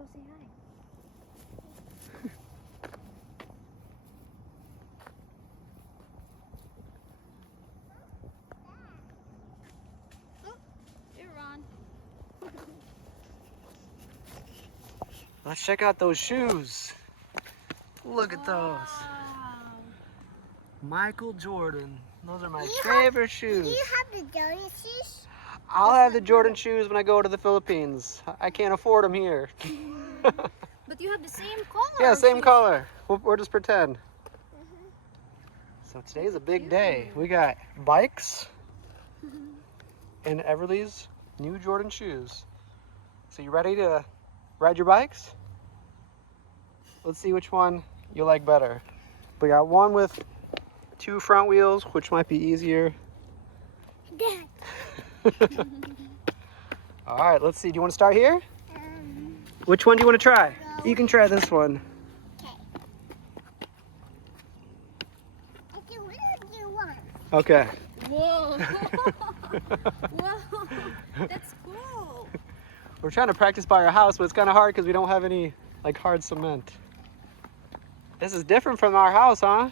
Go say hi. Oh, you're on. Let's check out those shoes. Look at those. Wow. Michael Jordan. Those are my favorite shoes. Do you have the Jordan shoes? I'll have the Jordan shoes when I go to the Philippines. I can't afford them here. But you have the same color. Yeah, same shoes. color. We'll just pretend. So today's a big day. We got bikes and Everly's new Jordan shoes. So you ready to ride your bikes? Let's see which one you like better. We got one with 2 front wheels, which might be easier. Dad. All right, let's see. Do you want to start here? Which one do you want to try? You can try this one. Okay, what do you want? Okay. Whoa. Whoa. That's cool. We're trying to practice by our house, but it's kind of hard because we don't have any like hard cement. This is different from our house, huh?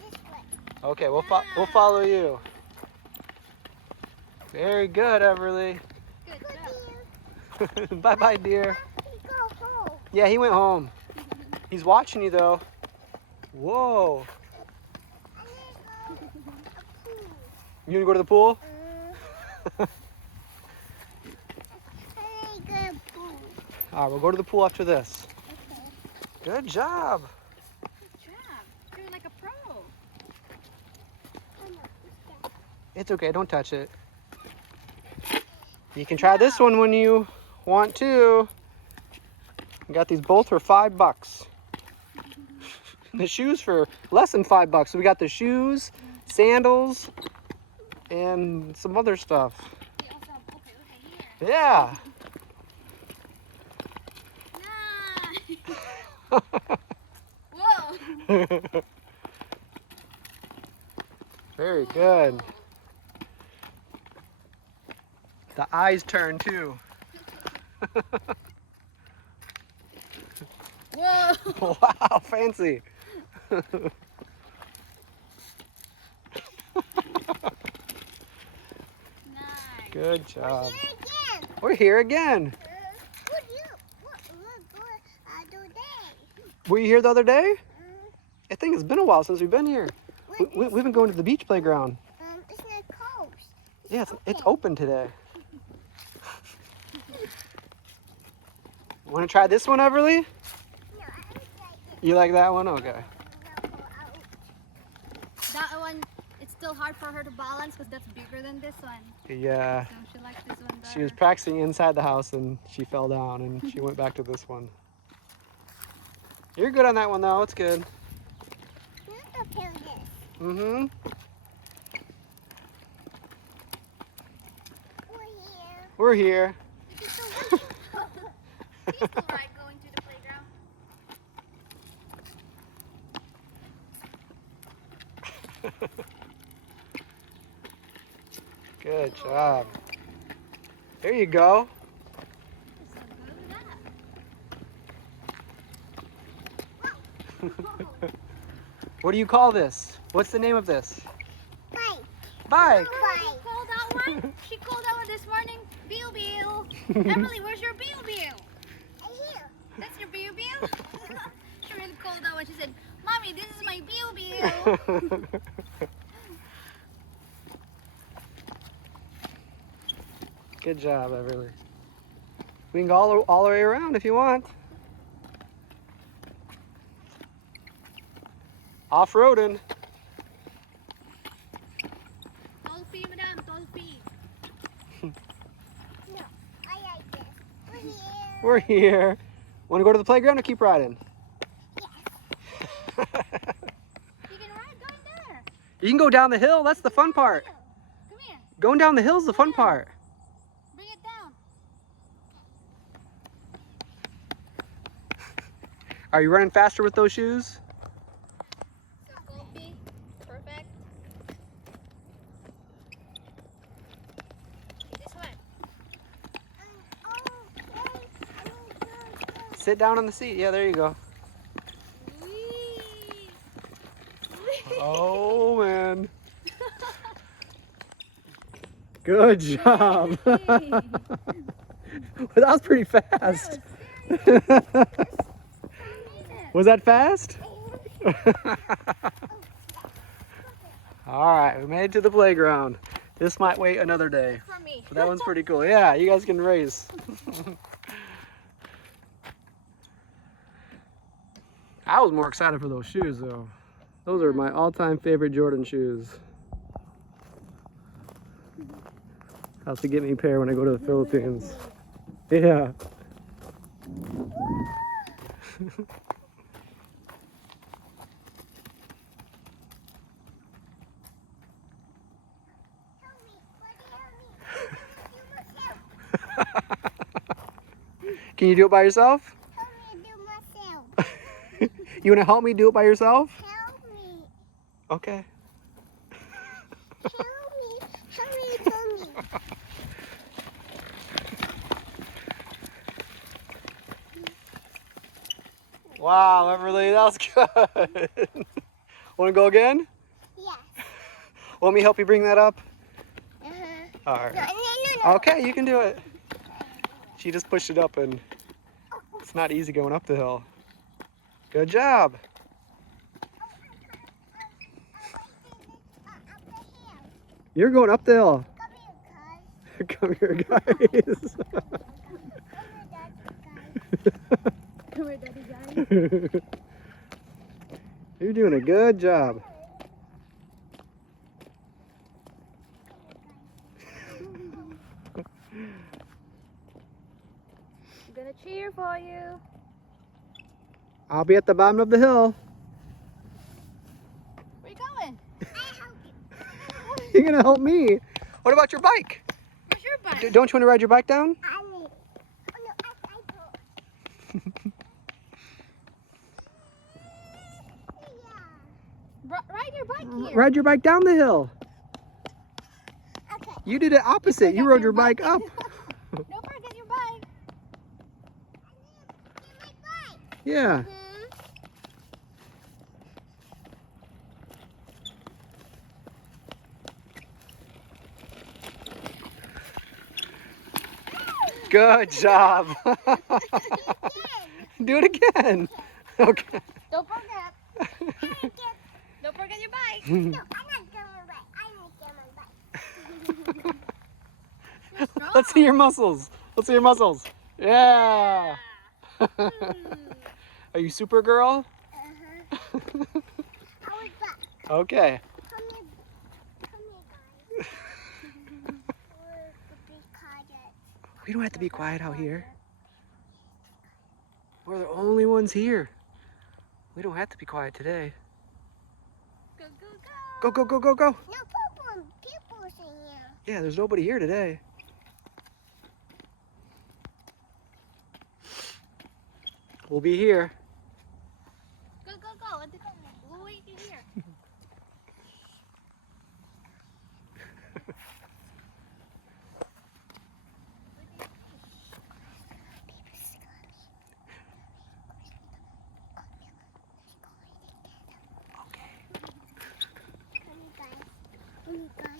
This way. Okay, we'll follow you. Very good, Everly. Good Good job. Bye bye, dear. He go home. Yeah, he went home. He's watching you though. Whoa. I'm gonna go to a pool. You gonna go to the pool? I'm gonna go to a pool. All right, we'll go to the pool after this. Okay. Good job. Good job. You're like a pro. Oh no, it's that. It's okay, don't touch it. You can try this one when you want to. We got these both for $5. The shoes for less than $5. So we got the shoes, sandals, and some other stuff. They also have, okay, here. Yeah. Nice. Whoa. Very good. The eyes turn too. Whoa. Wow, fancy. Nice. Good job. Here again. We're here again. What do they? Were you here the other day? I think it's been a while since we've been here. What We've been going to the beach playground. It's not closed. Yeah, it's open today. Want to try this one, Everly? No, I like it. You like that one? Okay. That one, it's still hard for her to balance because that's bigger than this one. Yeah. So she likes this one better. She was practicing inside the house and she fell down and she went back to this one. You're good on that one though. It's good. Look up here, this. Mm-hmm. We're here. We're here. You still ride going to the playground? Good job. There you go. What do you call this? What's the name of this? Bike. Bike. She called that one? She called that one this morning? Bill Bill. Emily, where's your Bill Bill? Here. That's your Bill Bill? She really called that one. She said, Mommy, this is my Bill Bill. Good job, Everly. We can go all the way around if you want. Off-roading. Tall feet, madam, tall feet. No, I like this. We're here. We're here. Want to go to the playground or keep riding? You can ride going there. You can go down the hill. That's the fun part. Come here. Going down the hill is the fun part. Bring it down. Are you running faster with those shoes? So comfy. Perfect. This one. Sit down on the seat. Yeah, there you go. Whee! Oh, man. Good job. Whee! That was pretty fast. Was that fast? All right, we made it to the playground. This might wait another day. For me. But that one's pretty cool. Yeah, you guys can race. I was more excited for those shoes though. Those are my all-time favorite Jordan shoes. Has to get me a pair when I go to the Philippines. Yeah. Can you do it by yourself? Help me do myself. You want to help me do it by yourself? Help me. Okay. Help me. Help me. Wow, Everly, that was good. Want to go again? Yes. Want me to help you bring that up? Uh-huh. All right. No. Okay, you can do it. She just pushed it up and it's not easy going up the hill. Good job. You're going up the hill. Come here, guys. Come here, guys. Come here, Daddy, guys. You're doing a good job. I'm gonna cheer for you. I'll be at the bottom of the hill. Where you going? I help you. You're gonna help me. What about your bike? Where's your bike? Don't you want to ride your bike down? I need. Oh no, I go. Ride your bike here. Ride your bike down the hill. Okay. You did it opposite. You rode your bike up. Don't forget your bike. Get my bike. Yeah. Good job. Do it again. Okay. Don't forget. Don't forget your bike. No, I'm not getting my bike. I'm not getting my bike. You're strong. Let's see your muscles. Let's see your muscles. Yeah. Hmm. Are you Supergirl? I was back. Okay. Come here, guys. We're the big quiet. We don't have to be quiet out here. We're the only ones here. We don't have to be quiet today. Go, go, Go, go. go, go, go, go. No people's in here. Yeah, there's nobody here today. We'll be here. Go, go, go. We'll wait you here. Come here, guys.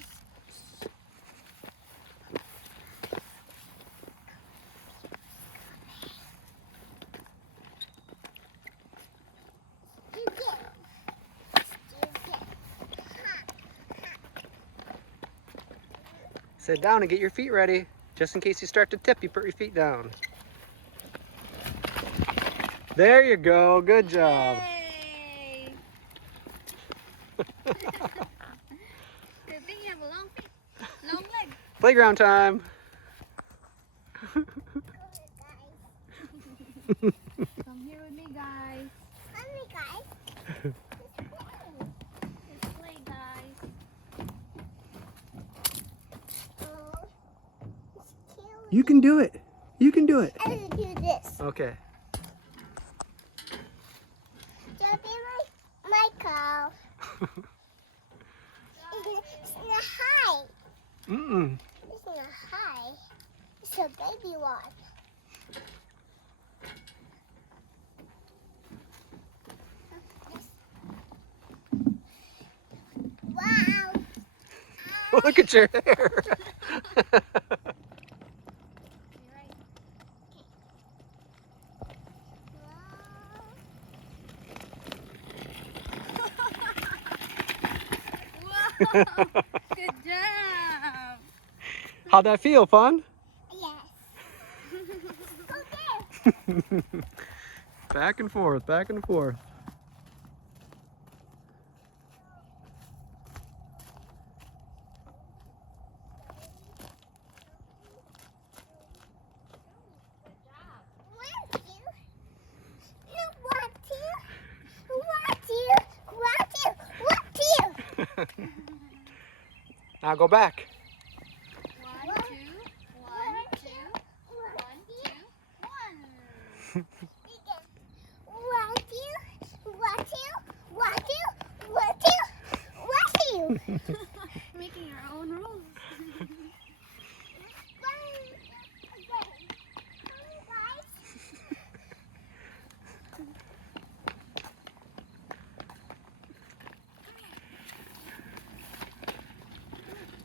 Sit down and get your feet ready. Just in case you start to tip, you put your feet down. There you go. Good job. Yay. Good thing you have a long feet, long legs. Playground time. Come here with me, guys. Come here, guys. Let's play, guys. Oh, it's killing You can do it. You can do it. I will do this. Okay. Jump in my car. It's not high. Mm-mm. It's not high. It's a baby one. Look at your hair. You're right. Whoa! Good job. How'd that feel? Fun? Yes. Okay. Back and forth, back and forth. Now go back. 1, 2, 1, 2, 1, 2, 1. Making your own rules.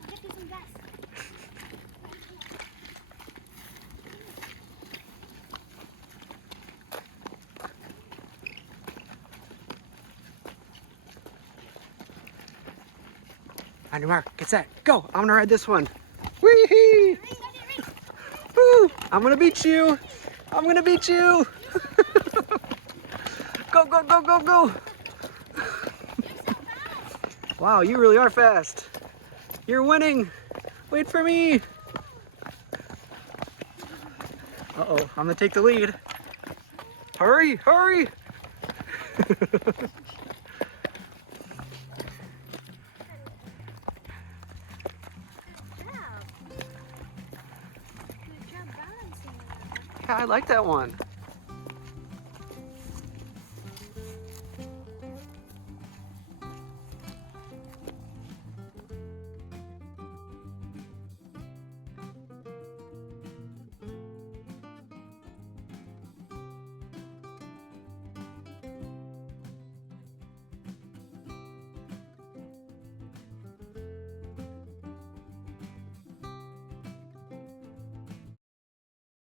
Get you some gas. On your mark, get set, go. I'm gonna ride this one. Wee-hee! Woo! I'm gonna beat you. I'm gonna beat you. Go, go, go, go, go. Wow, you really are fast. You're winning. Wait for me. Uh-oh, I'm gonna take the lead. Hurry, hurry. Good job balancing. Yeah, I like that one.